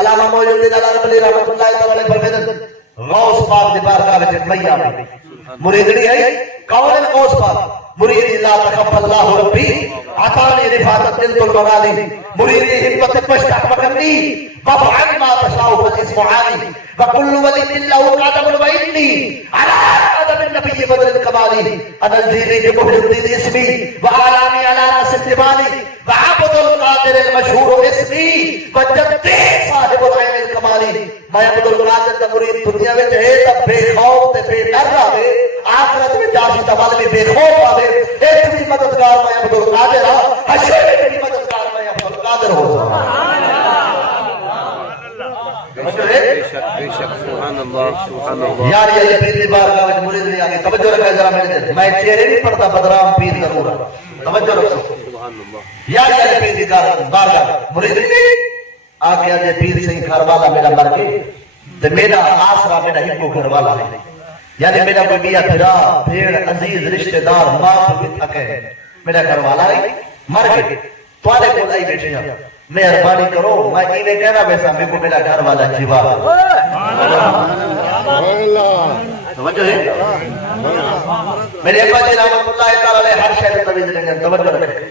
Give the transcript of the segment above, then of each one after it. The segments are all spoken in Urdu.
علامہ موجود علی رحمۃ اللہ تعالی فرمائے غوث پاک دی بارگاہ وچ میاں مرید نہیں ہے کون غوث پاک مرید لا تخف اللہ ربی عطانی رفاقت دل المغانی مرید ہمت پشت احمدنی وفعل ما تشاء فالاسم عالی وكل ولي له قدم وإني على قدم النبي بدر الكمالي أنا الجيري بمحي الدين اسمي وآلامي على رأس الجبال وعبد القادر المشهور اسمي وجدتي صاحب العين الكمالي میں عبد القادر دا مرید دنیا میں ہے تب بے خوف تے بے ڈر رہے آخرت میں جاسی تبال میں بے خوف آوے ایک بھی مددگار میں عبد القادر حشر میں بھی مددگار میں عبد القادر ہو یار یہ پیر دی بارگاہ وچ مرید نہیں آگے توجہ رکھا ذرا میرے میں چہرے نہیں پڑھتا بدرام پیر ضرور توجہ رکھو سبحان اللہ یار یہ پیر دی بارگاہ مرید نہیں آگے آجے پیر سے گھر والا میرا مر کے تے میرا آسرا میرا ہکو گھر والا ہے یعنی میرا کوئی میاں پھرا بھیڑ عزیز رشتہ دار ماں بھی تھکے میرا گھر والا ہے مر کے تواڈے کول آئی بیٹھے ہیں مہربانی کرو میں انہیں کہنا ویسا میرے کو میرا گھر والا جیوا توجہ ہے میرے ابا جی رحمت اللہ تعالی ہر شے تویز لیں توجہ رکھے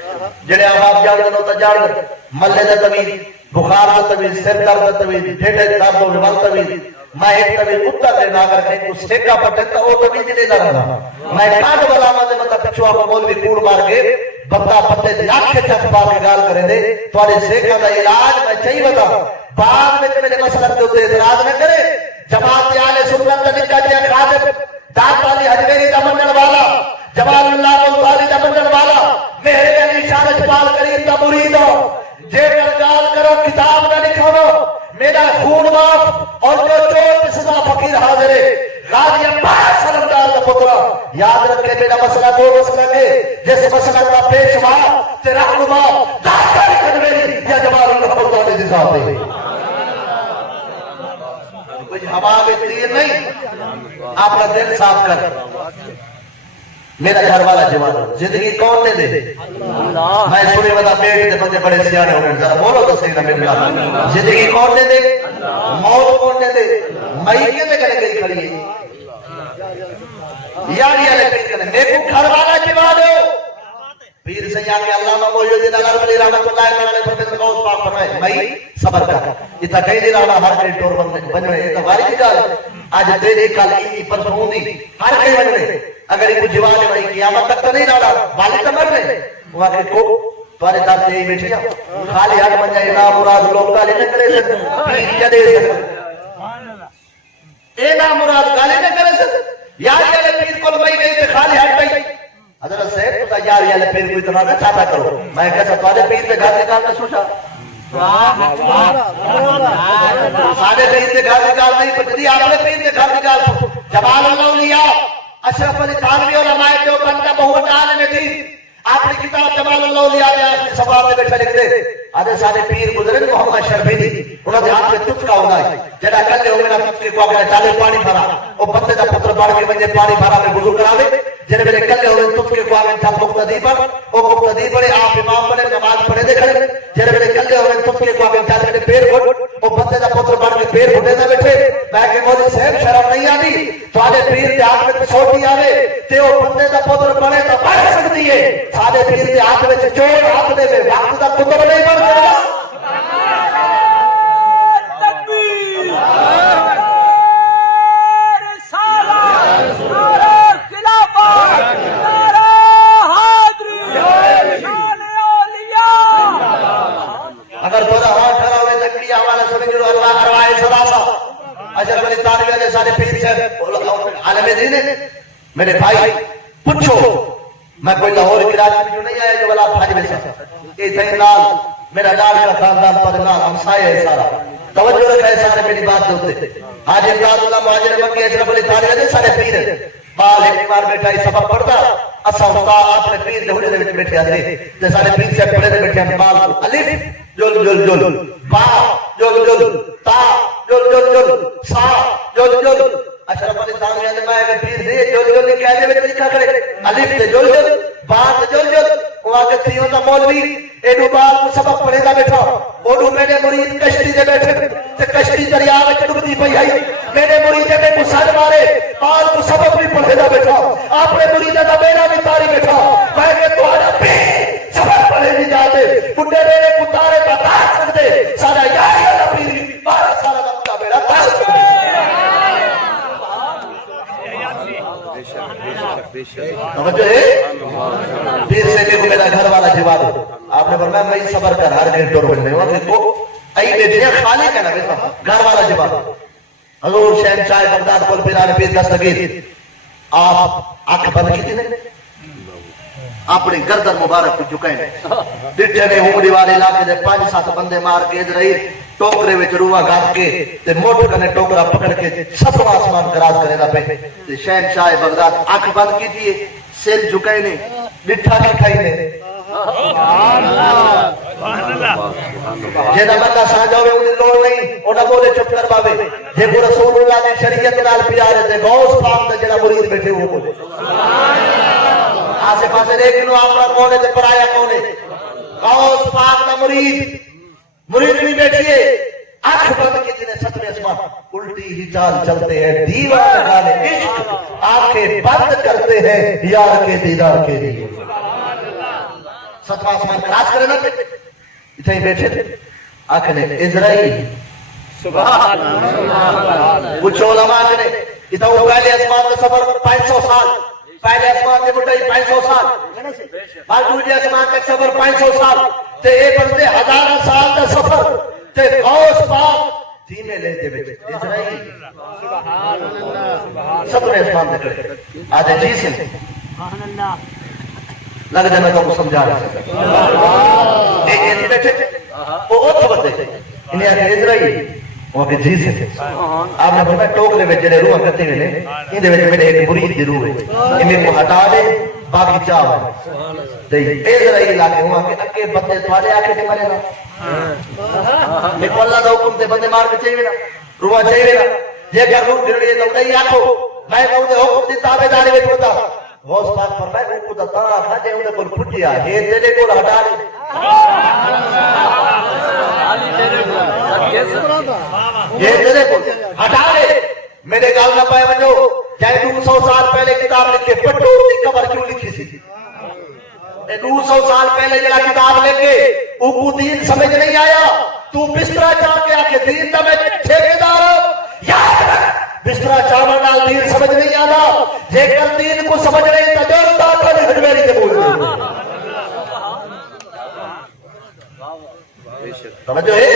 جڑے آپ جان دو تا جان ملے دا تویز بخار دا تویز سر درد دا تویز ڈھڈے درد و وال تویز میں ایک تویز کتا دے نہ کر کہیں کو سیکا پٹے تا او تویز نہیں دا رہا میں کاٹ والا مدے متا پچھو آپ مولوی کوڑ مار کے بتا پتے دی آنکھیں چک پا کے گال کریں دے توارے سیکھا دا علاج میں چاہی بتا بعد میں میرے مسئلہ کے اتنے اعتراض نہ کرے جماعت آلے سنت کا نکا دیا خادم دات والی حجویری دا منڈل والا جمال اللہ ملتالی دا منڈل والا میرے علی شارج پال کریم دا مرید جے کر گال کرو کتاب نہ لکھو میرا خون معاف اور جو چور کی سزا فقیر حاضر ہے غازی عباس سلمدار کا پترا یاد رکھے میرا مسئلہ دو مسئلہ کے جیسے مسئلہ کا پیشوا تے رہنما داخل کنویری یا جمال اللہ ملتالی دی صاحب ہے کچھ ہوا میں تیر نہیں آپ کا دل صاف کر میرا گھر والا جوان زندگی کون نے دے میں سنے بتا پیٹ دے بندے بڑے سیانے ہونے ذرا بولو تو صحیح نہ میرے اللہ زندگی کون نے دے موت کون نے دے مئی کے دے کرے گئی کھڑی ہے یاری علیہ پیر کرنے میرے کو گھر والا جوان ہو پیر سے جا کے علامہ موجود نگر علی رحمت اللہ تعالی فرمائے غوث پاک فرمائے مئی صبر کر اتنا کہیں نہیں رہا ہر کہیں ٹور بننے یہ تو واری کی جا آج تیرے کل ای پر سہوندی ہر کہیں بننے اگر یہ جوان بھائی قیامت تک تو نہیں رہا والد تو مر رہے وہ آگے کو تمہارے دار سے ہی بیٹھے خالی ہاتھ بن جائے نام مراد لوگ گالے نہ کرے سکتے پیر کیا دے سکتے اے نام مراد گالے نہ کرے سکتے یار یہ پیر کو لمائی گئی تھے خالی ہاتھ بھائی حضرت صاحب تو یار یہ پیر کو اتنا نہ چاہتا کرو میں کہتا تمہارے پیر سے گھر نکال نہ سوچا سارے پیر سے گھر نکال نہیں پتری آپ نے پیر سے گھر نکال جمال اللہ لیا اشرف علی تھانوی علماء دیوبند کا بہت عالم تھی آپ نے کتاب جمال اللہ لیا نے آپ نے سوال میں بیٹھا لکھ دے آدھے سارے پیر گزرے محمد شربینی انہوں نے ہاتھ میں تجھ کا ہونا ہے جڑا کلے ہوئے نا تجھ کے کو اگر چالے پانی بھرا وہ بندے دا پتر بڑھ کے بندے پانی بھرا میں وضو کرا دے جنہیں میرے کلے ہوئے تجھ کے کو اگر چال مقتدی پر وہ مقتدی پڑے آپ امام بنے نماز پڑھے دے کھڑے جنہیں میرے کلے ہوئے تجھ کے کو اگر چال میرے پیر گھٹ وہ بندے دا پتر بڑھ کے پیر گھٹے نہ بیٹھے میں کہ مولوی صاحب شرم نہیں آتی سارے پیر کے ہاتھ میں چھوٹی آوے تے وہ بندے دا پتر بڑھے تو بڑھ سکتی ہے سارے پیر کے ہاتھ میں چور ہاتھ دے میں وقت دا پتر نہیں بڑھ سکتا اگر تھوڑا ہاتھ کھڑا ہوئے تکڑی حوالہ سمجھ لو اللہ ارواح سلاسہ اشرف علی تھانوی علیہ سارے پیر سے عالم دین ہے میرے بھائی پوچھو میں کوئی لاہور کی راج میں جو نہیں آیا جو والا بھاج میں سے یہ تھے نال میرا ڈال کا خاندان پر نال ہمسائے ہے سارا توجہ رکھے سارے میری بات ہوتے حاجی امداد اللہ مہاجر مکی اشرف علی تھانوی علیہ سارے پیر ہے بال ایک بار بیٹھا ہی سبق پڑھتا اسا استاد آپ نے پیر دے ہونے دے بیٹھے آتے تے سارے پیر سے پڑھے دے بیٹھے بال الف جل جل جل با جل جل تا جل جل جل سا جل جل اشرف علی تھانوی علیہ میں پیر سے جل جل کہنے میں لکھا کرے الف تے جل جل با تے جل جل وہ آگے تھیوں دا مولوی ایڈو بال کو سبق پڑھے دا بیٹھا اوڈو میرے مرید کشتی دے بیٹھے تے دی پئی ہے میرے مریدے میں مسل مارے پال کو سبق بھی پڑھے دا بیٹھا اپنے مریدے دا بیڑا بھی تاری بیٹھا میں کہ تو آجا پی سبق پڑھے بھی جاتے بڑھے میرے کتارے بتا سکتے سارا یاری اللہ پیری 12 سالہ دا بڑھا بیڑا تار سکتے توجہ ہے پیر سے کہ میرا گھر والا جواب آپ نے فرمایا میں صبر کر ہر گھنٹوں بننے ہوا کہ کو ای بیٹھے خالی کہنا بیٹھا گھر والا جواب حضور شہنشاہ بغداد کول پیران پیر دستگیر آپ آنکھ بند کی تھی اپنی گردن مبارک کو جھکائیں ڈٹھے نے ہومڑی والے علاقے دے 5-7 بندے مار کے ادھر ٹوکرے وچ روح گھات کے تے موٹ کنے ٹوکرا پکڑ کے سب آسمان کراس کرے دا پہ تے شہنشاہ بغداد آنکھ بند کی تھی سر جھکائیں نے ڈٹھا کے کھائی نے جینا بندہ سانجا ہوئے انہیں لوڑ نہیں انہاں بولے چپ کر باوے جے کو رسول اللہ نے شریعت نال پیارے تے غوث پاک دا جڑا مرید بیٹھے وہ بولے آسے پاسے دیکھنو اپنا کونے تے پرایا کونے غوث پاک دا مرید بھی بیٹھئے آنکھ بند کی جنہیں ستویں اسمان الٹی ہی چال چلتے ہیں دیوار لگانے عشق آنکھیں بند کرتے ہیں یار کے دیدار کے لیے ستواں اسمان کراس کرے نا اتنے ہی بیٹھے تھے آنکھنے اسرائیل سبحان اللہ پوچھو علماء نے اتنا وہ پہلے اسمان کا سفر 500 سال پہلے اسمان کے مٹائی 500 سال بعد دوسرے اسمان کا سفر 500 سال تے ایک بندے 1000 سال کا سفر تے غوث پاک دھیمے لیتے بیٹھے اسرائیل سبحان اللہ ستویں اسمان دے کھڑے آج جی سے سبحان اللہ لگ جائے میں تو کو سمجھا رہا ہے ایک بیٹھے وہ اوتھ بندے انہیں آگے اسرائیل وہ کہ جی سے آپ نے فرمایا ٹوکرے میں جڑے روح کرتے ہوئے نے ان دے وچ میرے ایک مرید دی روح ہے انہیں کو ہٹا دے باقی چاہ تے اسرائیل آکے ہوا کہ اکے بندے تواڈے آکے تے مرے نا میں اللہ دا حکم تے بندے مار کے چاہیے نا روح چاہیے نا جے کہ روح گرڑی تو نہیں آکھو میں کہوں دے حکم دی تابعداری وچ ہوتا غوث پاک فرمایا کو دا تا تھا جے انہاں کول پھٹیا اے تیرے کول ہٹا دے یہ تیرے کو ہٹا دے میرے گال نہ پائے ونجو چاہے 200 سال پہلے کتاب لکھے پٹو کی قبر کیوں لکھی سی 200 سال پہلے جڑا کتاب لے کے او کو دین سمجھ نہیں آیا تو بسترا چاہ کے آ کے دین دا میں ٹھیکیدار یاد رکھ بسترا چاول نال دین سمجھ نہیں آتا جے کر دین کو سمجھ نہیں تا جو تا کر ہڈویری تے بول دے توجہ ہے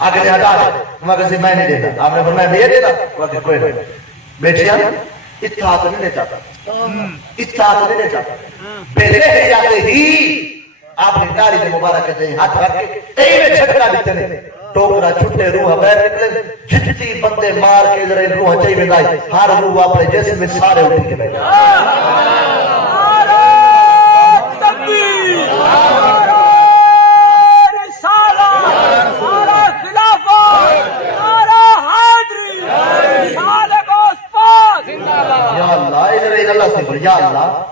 آگے نے ہٹا مگر سے میں نہیں دیتا آپ نے فرمایا میں دیتا کہ کوئی نہیں بیٹھیا اطاعت نہیں چاہتا اطاعت نہیں چاہتا پہلے ہی جاتے ہی آپ نے داڑھی میں مبارک کہتے ہیں ہاتھ رکھ کے اے میں چھکڑا دیتے ہیں ٹوکرا چھٹے روح بیر نکلے جتنی بندے مار کے ذرا روح چاہیے بندائی ہر روح اپنے جسم میں سارے اٹھ کے بیٹھے اللہ سے بول یا اللہ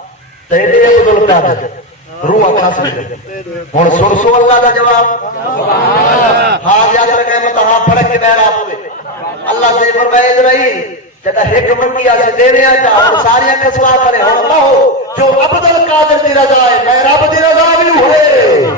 تیرے عبدال قادر روح اکھا سے ہوں سن سو اللہ دا جواب ہاں یاد رکھے مطلب ہاں پھڑک کے بہر آپ ہوئے اللہ سے فرمائے اسرائیل جگہ ایک منگی آسے دینے آتا اور ساری کسوا کرے اور اللہ ہو جو عبدال قادر دی رضا ہے میں رب دی رضا بھی ہوئے